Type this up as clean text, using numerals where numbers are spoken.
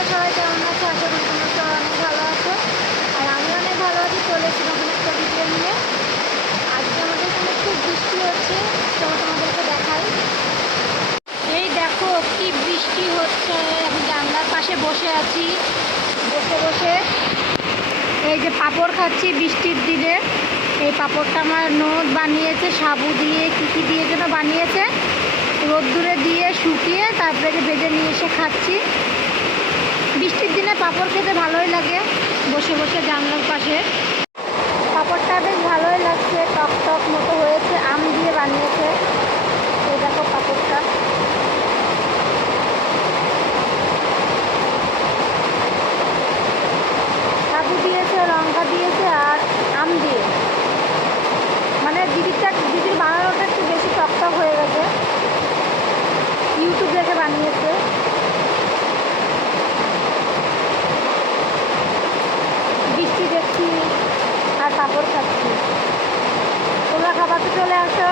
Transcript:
তোমরা সবাই কেমন আছো? আশা করি তোমরা সবাই অনেক ভালো আছো। আর আমি অনেক ভালো আছি। চলে এসেছি নতুন একটা ভিডিও নিয়ে। আজকে আমাদের এখানে খুব বৃষ্টি হচ্ছে, চলো তোমাদেরকে দেখাই। এই দেখো কি বৃষ্টি হচ্ছে। আমি জানলার পাশে বসে আছি, বসে বসে এই যে পাঁপড় খাচ্ছি বৃষ্টির দিনে। এই পাঁপড়টা আমার ননদ বানিয়েছে, সাবু দিয়ে কী কী দিয়ে যেন বানিয়েছে। রোদ্দুরে দিয়ে শুকিয়ে তারপরে ভেজে নিয়ে এসে খাচ্ছি। বৃষ্টির দিনে পাঁপড় খেতে ভালোই লাগে, বসে বসে জানলার পাশে। পাঁপড়টা বেশ ভালোই লাগছে, টক টক মতো হয়েছে, আম দিয়ে বানিয়েছে। এই দেখো পাঁপড়টা। সাবু দিয়েছে, লঙ্কা দিয়েছে আর আম দিয়ে। মানে দিদির বানানোটা একটু বেশি টক টক হয়ে গেছে, ইউটিউব দেখে বানিয়েছে। বৃষ্টি দেখছি আর পাঁপড় খাচ্ছি। তোমরা খাবার তো চলে আসো।